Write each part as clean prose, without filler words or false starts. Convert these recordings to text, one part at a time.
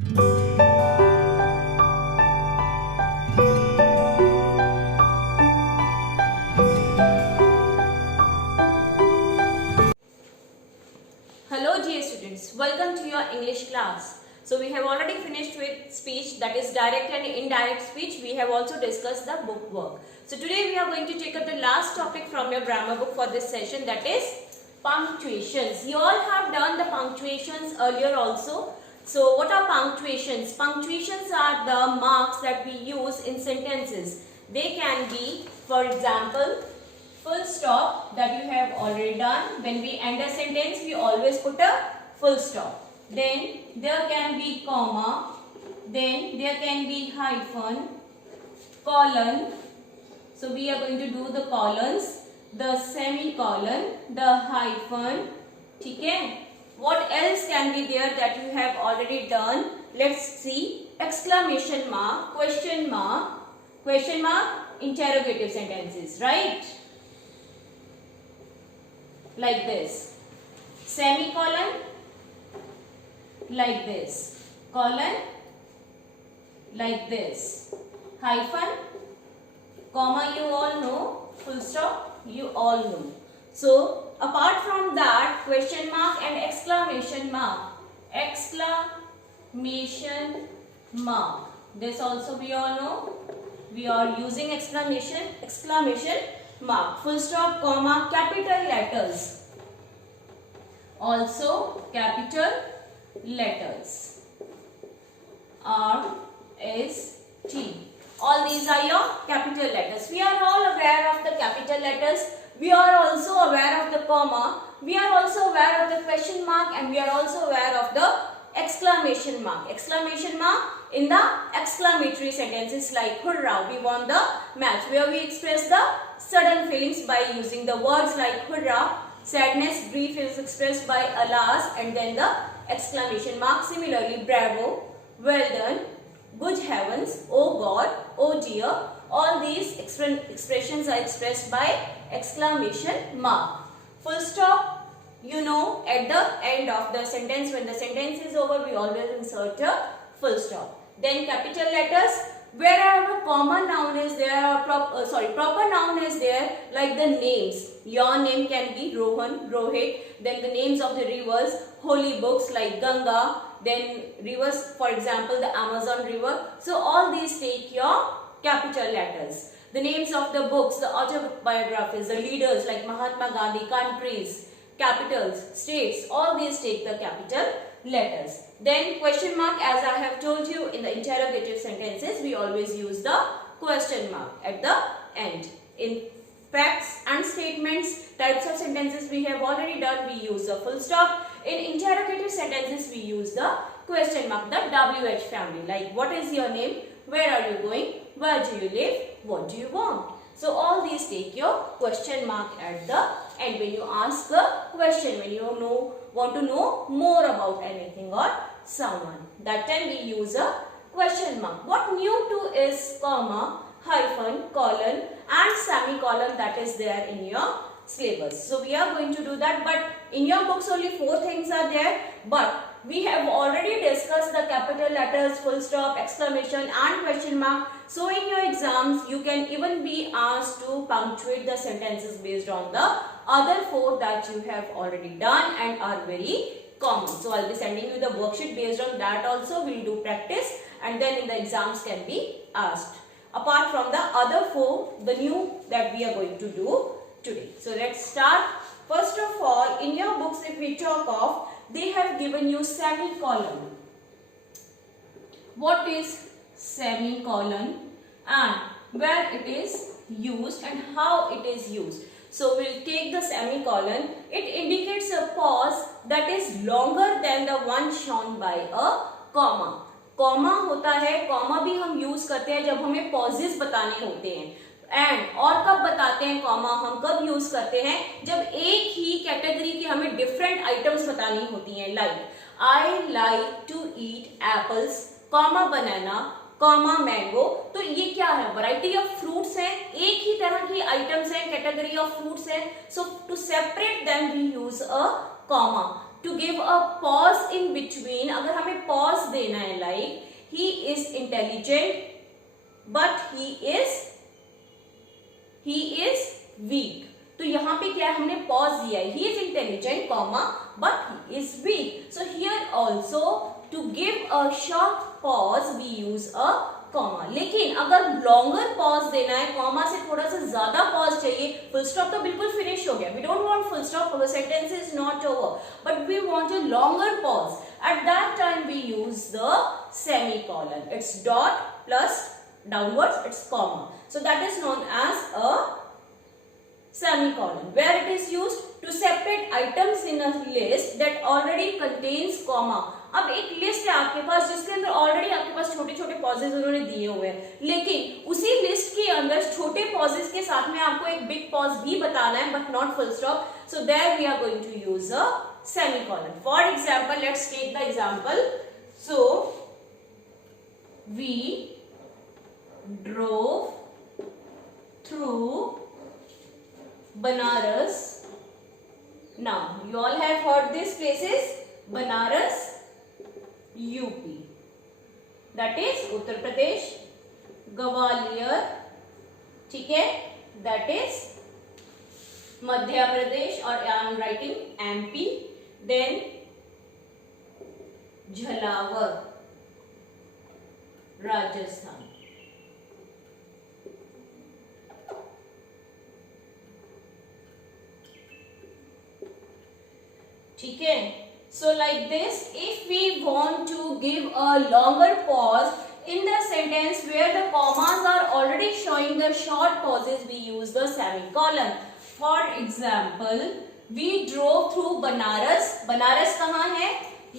Hello dear students, welcome to your English class. So we have already finished with speech, that is direct and indirect speech. We have also discussed the book work. So today we are going to take up the last topic from your grammar book for this session, that is punctuations. You all have done the punctuations earlier also. So what are punctuations? Punctuations are the marks that we use in sentences. They can be, for example, full stop that you have already done. When we end a sentence, we always put a full stop. Then there can be comma. Then there can be hyphen, colon. So we are going to do the colons, the semicolon, the hyphen. Okay. What else can be there that you have already done? Let's see. Exclamation mark, question mark, interrogative sentences, right? Like this, semicolon, like this, colon, like this, hyphen, comma you all know, full stop you all know. So apart from that, question mark and exclamation mark, this also we all know, we are using exclamation mark, full stop, comma, capital letters, also capital letters, R, S, T. All these are your capital letters. We are all aware of the capital letters. We are also aware of the comma. We are also aware of the question mark, and we are also aware of the exclamation mark. Exclamation mark in the exclamatory sentences like hurrah, we won the match, where we express the sudden feelings by using the words like hurrah. Sadness, grief is expressed by alas and then the exclamation mark. Similarly, bravo, well done, good heavens, oh God, oh dear. All these expressions are expressed by exclamation mark. Full stop, you know, at the end of the sentence, when the sentence is over, we always insert a full stop. Then capital letters, wherever common noun is there, proper noun is there, like the names. Your name can be Rohan, Rohit. Then the names of the rivers, holy books like Ganga. Then rivers, for example, the Amazon river. So all these take your capital letters. The names of the books, the autobiographies, the leaders like Mahatma Gandhi, countries, capitals, states, all these take the capital letters. Then question mark, as I have told you, in the interrogative sentences, we always use the question mark at the end. In facts and statements, types of sentences we have already done, we use the full stop. In interrogative sentences, we use the question mark, the WH family, like what is your name, where are you going, where do you live, what do you want. So all these take your question mark at the end when you ask a question, when you want to know more about anything or someone. That time we use a question mark. What new to is comma, hyphen, colon and semicolon that is there in your syllabus. So we are going to do that, but in your books only 4 things are there, but we have already discussed the capital letters, full stop, exclamation and question mark. So in your exams, you can even be asked to punctuate the sentences based on the other 4 that you have already done and are very common. So I'll be sending you the worksheet based on that also. We'll do practice and then in the exams can be asked. Apart from the other 4, the new that we are going to do today. So let's start. First of all, in your books, if we talk of, they have given you semicolon. What is semicolon and where it is used and how it is used? So we'll take the semicolon. It indicates a pause that is longer than the one shown by a comma. Comma होता है, comma भी हम use करते हैं जब हमें pauses बताने होते हैं. एंड और कब बताते हैं कॉमा, हम कब यूज करते हैं जब एक ही कैटेगरी की हमें डिफरेंट आइटम्स बतानी होती हैं. Like I like to eat apples, comma banana, comma mango. तो ये क्या है, वैरायटी ऑफ फ्रूट्स हैं, एक ही तरह की आइटम्स हैं, कैटेगरी ऑफ फ्रूट्स हैं. So to separate them we use a comma. To give a pause in between, अगर हमें पॉज देना है like is intelligent but he is weak. तो यहाँ पे क्या है, हमने पॉज दिया है, he is intelligent, comma, but he is weak. So here also to give a short pause we use a comma. लेकिन अगर longer pause देना है, comma से थोड़ा सा ज्यादा pause चाहिए, full stop तो बिल्कुल finish हो गया, we don't want full stop, our sentence is not over, but we want a longer pause. At that time we use the semicolon. It's dot plus downwards, it's comma. So that is known as a semicolon, where it is used to separate items in a list that already contains comma. अब एक list है आपके पास जिसके अंदर already आपके पास छोटे छोटे possess उन्होंने दिए हुए हैं, लेकिन उसी लिस्ट के अंदर छोटे पॉजेज के साथ में आपको एक बिग पॉज भी बताना है, but not full stop. So there we are going to use a semicolon. For example, let's take the example. So we drove through Banaras. Now you all have heard these places, Banaras, UP, that is Uttar Pradesh, Gwalior, ठीक है, that is Madhya Pradesh, or I am writing MP, then Jhalawar, Rajasthan. ठीक है, so like this, if we want to give a longer pause in the sentence where the commas are already showing the short pauses, we use the semicolon. For example, we drove through Banaras. Banaras कहाँ है?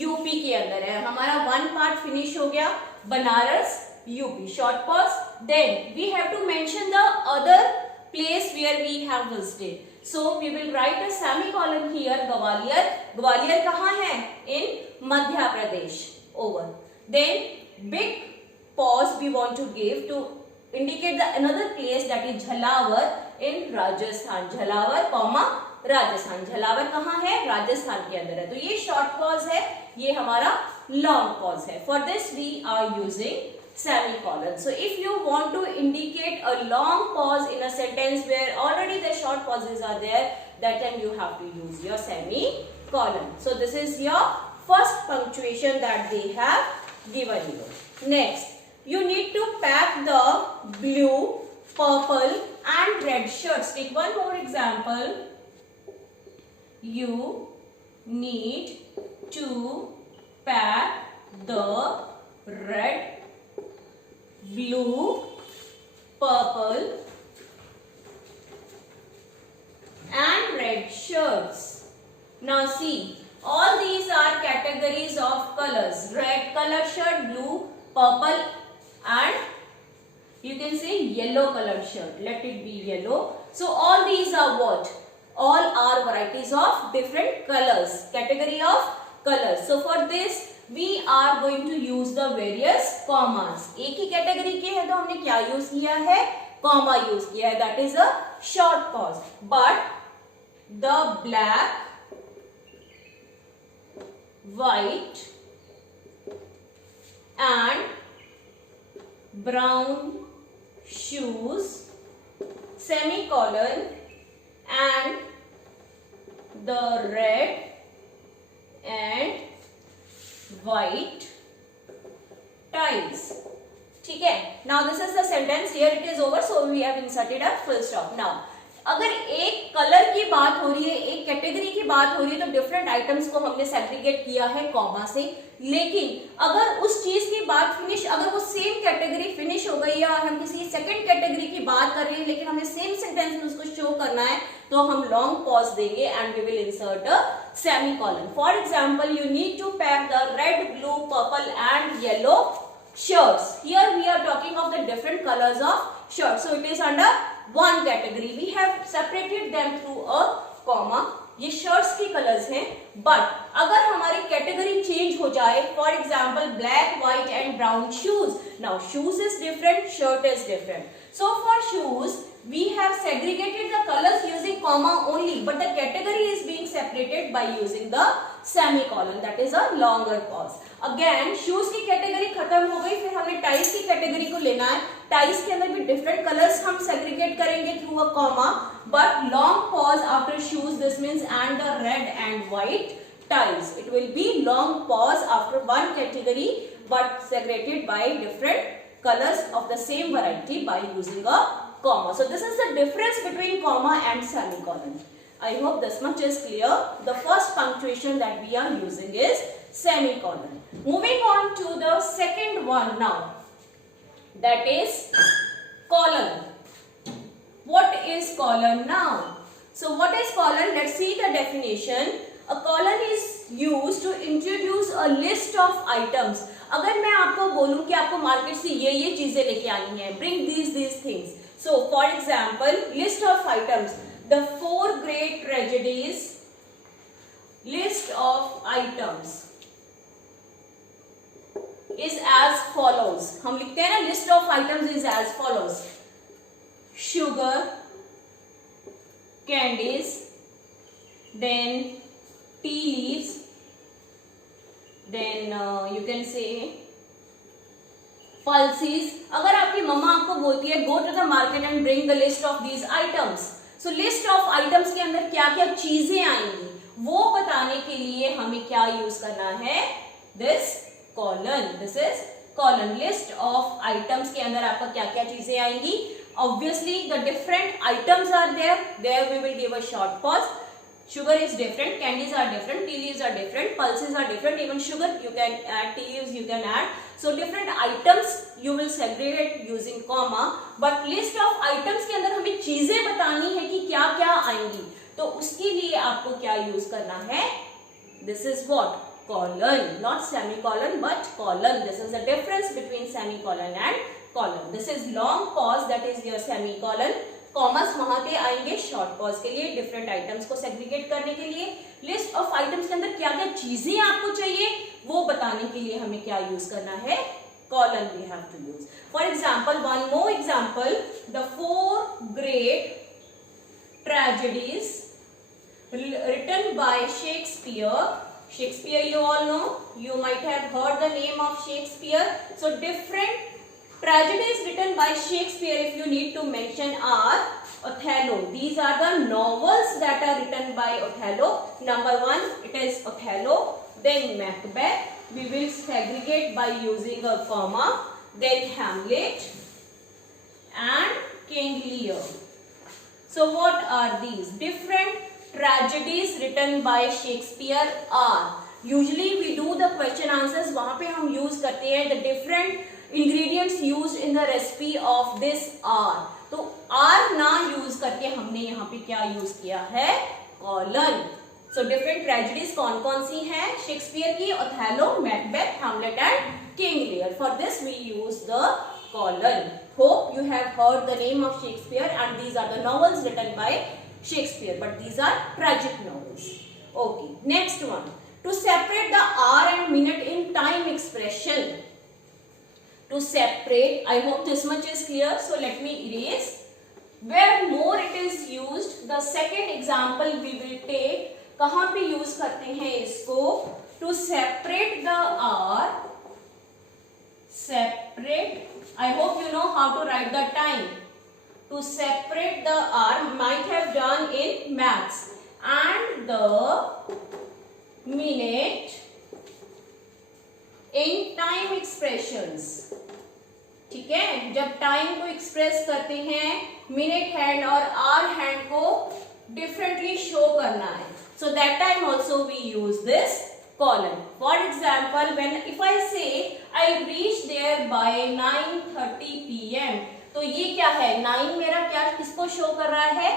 UP के अंदर है. हमारा one part finish हो गया. Banaras, UP. Short pause. Then we have to mention the other place where we have visited. So we will write a semicolon here. Gwalior. Gwalior कहाँ है? In Madhya Pradesh. Over. Then big pause we want to give to indicate the another place, that is Jhalawar in Rajasthan. Jhalawar, comma Rajasthan. Jhalawar कहाँ है? राजस्थान के अंदर है. तो ये short pause है, ये हमारा long pause है. For this we are using semicolon. So if you want to indicate a long pause in a sentence where already the short pauses are there, that time you have to use your semicolon. So this is your first punctuation that they have given you. Next, you need to pack the blue, purple and red shirts. Take one more example. You need to pack the red, blue, purple and red shirts. Now see, all these are categories of colors. Red color shirt, blue, purple and you can say yellow colored shirt. Let it be yellow. So all these are what? All are varieties of different colors. Category of colors. So for this we are going to use the various commas. एक ही category के है तो हमने क्या use किया है? Comma use किया है. That is a short pause. But the black, white and brown shoes, semicolon, and the red and white ties. ठीक है. Now this is the sentence. Here it is over. So we have inserted a full stop. Now अगर एक colour की बात हो रही है, एक कैटेगरी की बात हो रही है, तो डिफरेंट आइटम्स को हमने सेग्रीगेट किया है कॉमा से. लेकिन अगर उस चीज की बात फिनिश, अगर वो सेम कैटेगरी फिनिश हो गई है और हम किसी सेकंड कैटेगरी की बात कर रहे हैं, लेकिन हमें सेम सेंटेंस में उसको शो करना है, तो हम लॉन्ग पॉज देंगे and we will insert a semicolon. For example, you need to pack the red, blue, purple and yellow shirts. Here we are talking of the different colors of shirts. So it is under one category. We have separated them through a comma. ये shirts की colors हैं. But अगर हमारी category change हो जाए, for example black, white and brown shoes. Now shoes is different, shirt is different. So for shoes we have segregated the colors using comma only, but the category is being separated by using the semicolon. That is a longer pause. Again shoes की category खत्म हो गई, फिर हमने tie category को लेना है, ties के अंदर भी डिफरेंट कलर्स हम सेग्रीगेट करेंगे through a comma, but long pause after shoes, this means and the red and white ties. It will be long pause after one category but segregated by different colors of the same variety by using a comma. So this is the difference between comma and semicolon. I hope this much is clear. The first punctuation that we are using is semicolon. Moving on to the second one now, that is colon. What is colon now? So what is colon? Let's see the definition. A colon is used to introduce a list of items. अगर मैं आपको बोलूं कि आपको market से ये चीजें लेके आनी है, bring these things. So for example, list of items. The 4 great tragedies. List of items is as follows. हम लिखते हैं ना, list of items is as follows. Sugar, candies, then tea leaves, then you can say pulses. अगर आपकी मम्मा आपको बोलती है go to the market and bring the list of these items, so list of items के अंदर क्या क्या चीजें आएंगी वो बताने के लिए हमें क्या यूज करना है, this colon. This is colon. List of items के अंदर आपका क्या क्या चीजें आएंगी. Obviously the different items are there. There we will give a short pause. Sugar is different, candies are different, tea leaves are different, pulses are different, even sugar you can add, tea leaves you can add. So different items you will segregate using comma, but list of items के अंदर हमें चीजें बतानी है कि क्या क्या आएंगी, तो उसके लिए आपको क्या यूज करना है, this is what, colon, not semicolon but colon. This is the difference between semicolon and colon. This is long pause, that is your semicolon. Commerce वहां पे आएंगे शॉर्ट पॉज के लिए, डिफरेंट आइटम्स को सेग्रीगेट करने के लिए. लिस्ट ऑफ आइटम्स के अंदर क्या क्या चीजें आपको चाहिए वो बताने के लिए हमें क्या यूज करना है, colon we have to use. For example, one more example, the 4 great tragedies written by Shakespeare. Shakespeare you all know, you might have heard the name of Shakespeare. So different tragedies written by Shakespeare, if you need to mention, are Othello. These are the novels that are written by Othello. Number 1, it is Othello. Then Macbeth. We will segregate by using a comma. Then Hamlet and King Lear. So what are these? Different tragedies written by Shakespeare are. Usually we do the question answers. वहाँ पे हम use करते हैं the different ingredients used in the recipe of this are. तो are ना use करके हमने यहाँ पे क्या यूज किया है, colon. So different tragedies कौन कौन सी हैं, शेक्सपियर की, Othello, Macbeth, Hamlet and King Lear. For this we use the colon. Hope you have heard the name of Shakespeare and these are the novels written by Shakespeare, but these are tragic novels. Okay, next one. To separate the hour and minute in time expression. To separate, I hope this much is clear, so let me erase. Where more it is used, the second example we will take. कहाँ पे use करते हैं इसको, to separate the hour, separate, I hope you know how to write the time. To separate the hour, might have done in maths, and the minute in time expressions. ठीक है, जब time को express करते हैं, minute hand और hour hand को differently show करना है, so that time also we use this colon. For example, when if I say I'll reach there by 9:30 PM, तो ये क्या है, 9 मेरा क्या किसको शो कर रहा है,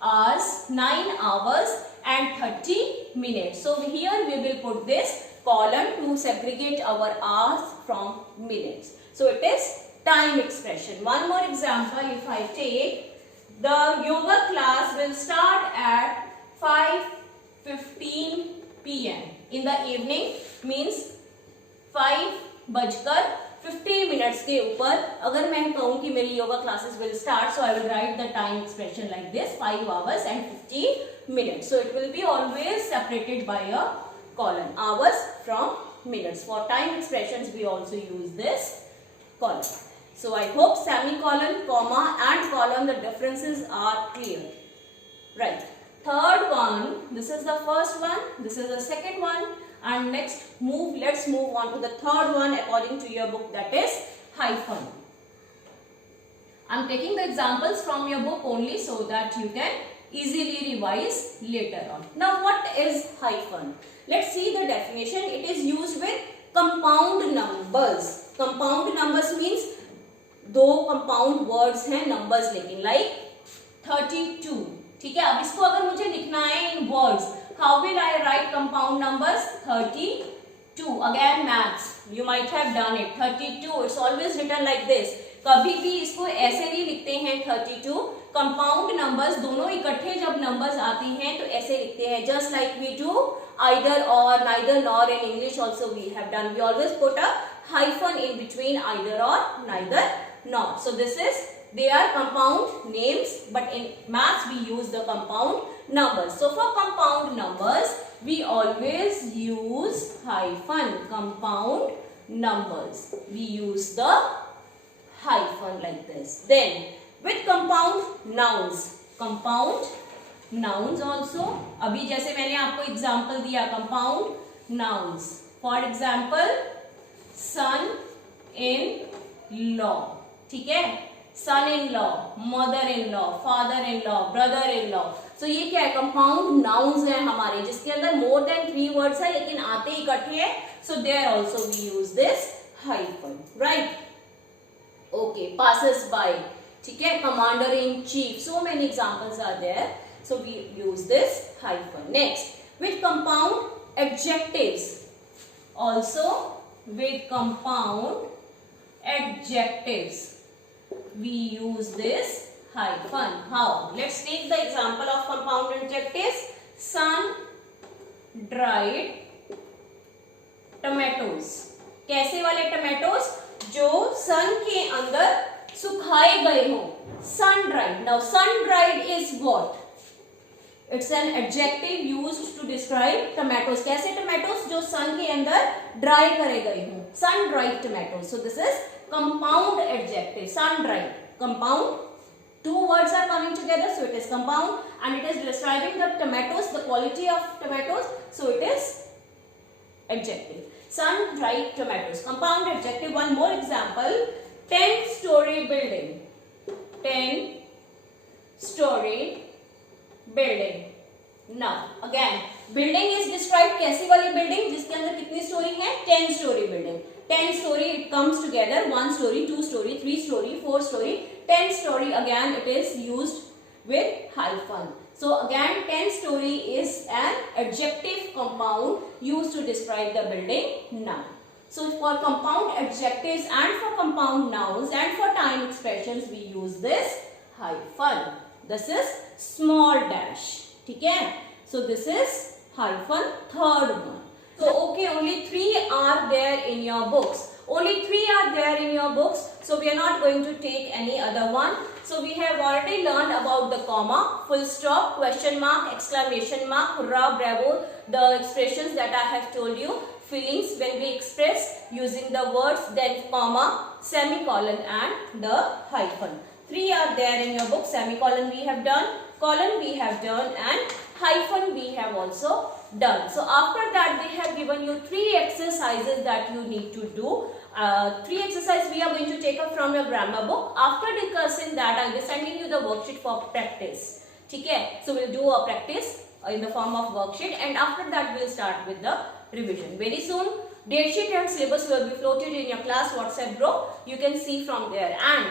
hours, 9 hours and 30 minutes. So here we will put this colon to segregate our hours from minutes. So it is time expression. One more example, if I take, the yoga class will start at 5:15 PM in the evening, means 5:15 के ऊपर अगर मैं कहूँ कि मेरी yoga classes will start, so I will write the time expression like this, 5 hours and 15 minutes. So it will be always separated by a colon, hours from minutes. For time expressions we also use this colon. So I hope semicolon, comma and colon, the differences are clear. Right. Third one, this is the first one, this is the second one, and let's move on to the third one according to your book, that is hyphen. I'm taking the examples from your book only so that you can easily revise later on. Now what is hyphen? Let's see the definition. It is used with compound numbers. Compound numbers means दो compound words हैं numbers लेकिन, like 32. ठीक है, अब इसको अगर मुझे लिखना है in words, how will I write compound numbers? 32. Again maths, you might have done it. 32, it's always written like this. कभी भी इसको ऐसे नहीं लिखते हैं 32. कंपाउंड नंबर्स दोनों इकट्ठे जब नंबर्स आती हैं तो ऐसे लिखते हैं, just like we do either or, neither nor. In English also we have done, we always put a hyphen in between either or, neither nor. So this is, they are compound names, but in maths we use the compound numbers. So for compound numbers we always use hyphen. Compound numbers we use the hyphen like this. Then with compound nouns also, अभी जैसे मैंने आपको example दिया compound nouns, for example son in law. ठीक है, son in law, mother in law, father in law, brother in law. So ये क्या है, compound nouns है हमारे, जिसके अंदर more than 3 words है लेकिन आते इकट्ठे हैं. So there also we use this hyphen, right? Okay, passes by. ठीक है, commander in chief. So many examples are there. So we use this hyphen. Next, with compound adjectives. Also with compound adjectives we use this hyphen. How? Let's take the example of compound adjectives. Sun dried tomatoes. कैसे वाले tomatoes? जो sun के अंदर सुखाए गए हो. Sun dried. Now sun dried is what? It's an adjective used to describe tomatoes. कैसे tomatoes? जो sun के अंदर dry करे गए हो. Sun dried tomatoes. So this is compound adjective. Sun dried. Compound. 2 words are coming together, so it is compound, and it is describing the tomatoes, the quality of tomatoes, so it is adjective. Sun dried tomatoes. Compound adjective. One more example. 10-story building. 10-story building. Now again, building is described कैसी वाली building जिसके अंदर कितनी story है? 10-story building. 10 story, it comes together, 1 story, 2 story, 3 story, 4 story, 10 story. Again it is used with hyphen. So again 10 story is an adjective compound used to describe the building noun. So for compound adjectives and for compound nouns and for time expressions we use this hyphen. This is small dash. ठीक है? So this is hyphen, third one. So okay, only 3 are there in your books. Only 3 are there in your books. So we are not going to take any other one. So we have already learned about the comma, full stop, question mark, exclamation mark, hurrah, bravo, the expressions that I have told you, feelings when we express using the words, then comma, semicolon and the hyphen. 3 are there in your book. Semicolon we have done, colon we have done, and hyphen we have also done. So after that they have given you 3 exercises that you need to do. 3 exercises we are going to take up from your grammar book. After discussing that, I will be sending you the worksheet for practice. ठीक है? So we'll do a practice in the form of worksheet, and after that we'll start with the revision. Very soon, date sheet and syllabus will be floated in your class WhatsApp group. You can see from there. And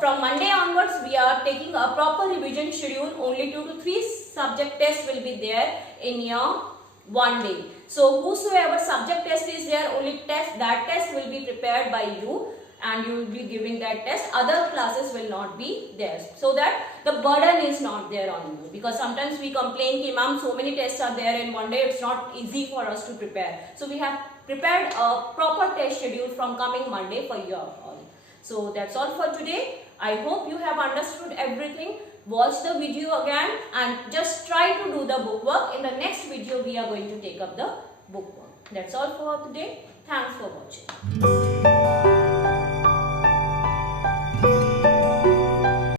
from Monday onwards, we are taking a proper revision schedule. Only 2 to 3 subject tests will be there in your one day. So whosoever subject test is there, only that test will be prepared by you, and you will be giving that test. Other classes will not be there, so that the burden is not there on you. Because sometimes we complain कि ma'am so many tests are there in one day, it's not easy for us to prepare. So we have prepared a proper test schedule from coming Monday for you all. So that's all for today. I hope you have understood everything. Watch the video again and just try to do the book work. In the next video we are going to take up the book work. That's all for today. Thanks for watching.